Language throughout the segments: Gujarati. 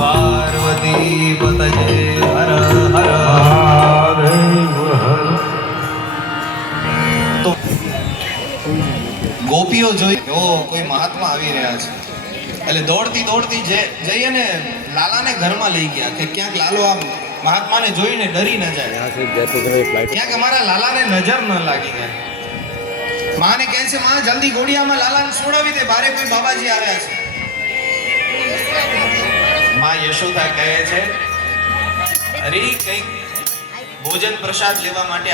पार्वती पतये हर हर तो ગોપીઓ જોઈ કોઈ મહાત્મા આવી રહ્યા છે એટલે દોડતી દોડતી જઈએ ને લાલાને ઘરમાં લઈ ગયા કે ક્યાંક લાલો આમ મહાત્માને જોઈને ડરી ન જાય, ક્યાંક અમારા લાલાને નજર ન લાગી જાય. માને કહે છે, માં જલ્દી ઘોડિયામાં લાલાને છોડાવી દે, બારે કોઈ બાબાજી આવ્યા છે. માં યશોદા કહે છે, અરે કઈક ભોજન પ્રસાદ લેવા માટે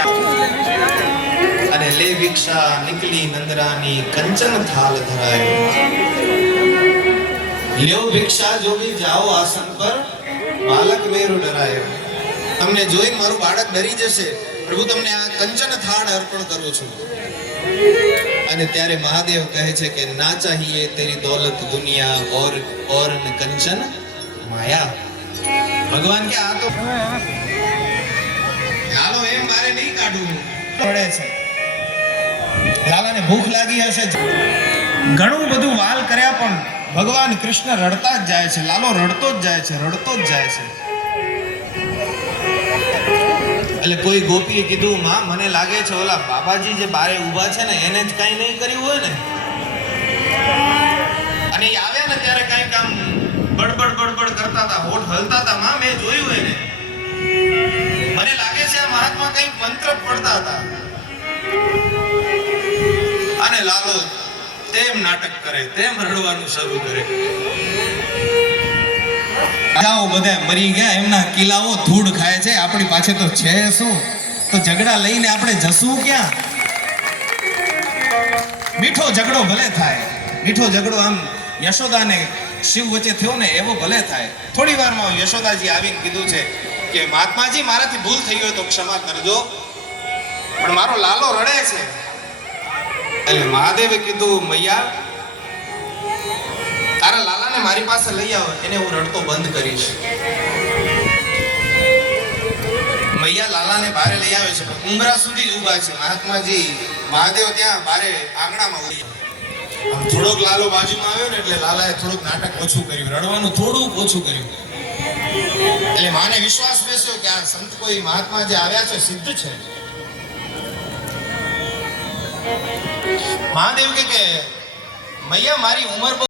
અને લે ભિક્ષા નીકળી નંદરાની કંચન થાલ ધરાય. લ્યો ભિક્ષા જોગી જાઓ આસન પર, બાલક મેરુ ડરાય. તમને જોઈને મારું બાળક ડરી જશે, પ્રભુ તમને આ કંચન થાળ અર્પણ કરું છું. અને ત્યારે મહાદેવ કહે છે કે ના ચાહીએ તેરી દોલત દુનિયા और કંચન માયા. ભગવાન કે આ તો લાલો એમ મારે નહીં કાઢવું પડે છે. લાલાને ભૂખ લાગી હશે, ઘણું બધું વાલ કર્યા પણ ભગવાન કૃષ્ણ રડતા જ જાય છે. લાલો રડતો જ જાય છે, રડતો જ જાય છે. એટલે કોઈ ગોપીએ કીધું, માં મને લાગે છે ઓલા બાબાજી જે બારે ઊભા છે ને એને જ કઈ નહીં કર્યું હોય ને, અને એ આવ્યા ને ત્યારે કઈ કામ બડબડ બડબડ કરતા હતા, હોઠ હલતા હતા. માં મેં જોયું એને, મને લાગે છે આ મહાત્મા કઈ મંત્ર પડતા હતા. અને લાલો તેમ નાટક કરે, તેમ રડવાનું શરૂ કરે. રાજાઓ બધા મરી ગયા, એમના કિલ્લાઓ ધૂળ ખાય છે. આપણી પાસે તો છે શું? તો ઝઘડા લઈને આપણે જશું ક્યાં? મીઠો ઝઘડો ભલે થાય, મીઠો ઝઘડો આમ યશોદાને શિવ વચ્ચે થયો ને એવો ભલે થાય. થોડી વારમાં યશોદાજી આવીને કીધું છે કે મહાત્માજી મારાથી ભૂલ થઈ ગઈ તો ક્ષમા કરજો, પણ મારો લાલો રડે છે. એટલે મહાદેવે કીધું, મૈયા તારા લાલાને મારી પાસે લઈ આવો, એને હું રડતો બંધ કરીશ. મૈયા લાલાને બારે લઈ આવે છે, ઉંબરા સુધી ઊભા છે મહાત્માજી. મહાદેવ ત્યાં બારે આંગણામાં ઊભા. આમ થોડોક લાલો બાજુમાં આવ્યો ને એટલે લાલાએ થોડુંક નાટક ઓછું કર્યું, રડવાનું થોડુંક ઓછું કર્યું. એટલે માને વિશ્વાસ બેસ્યો કે આ સંત કોઈ મહાત્મા જે આવ્યા છે સિદ્ધ છે. મહાદેવ કે મૈયા મારી ઉંમર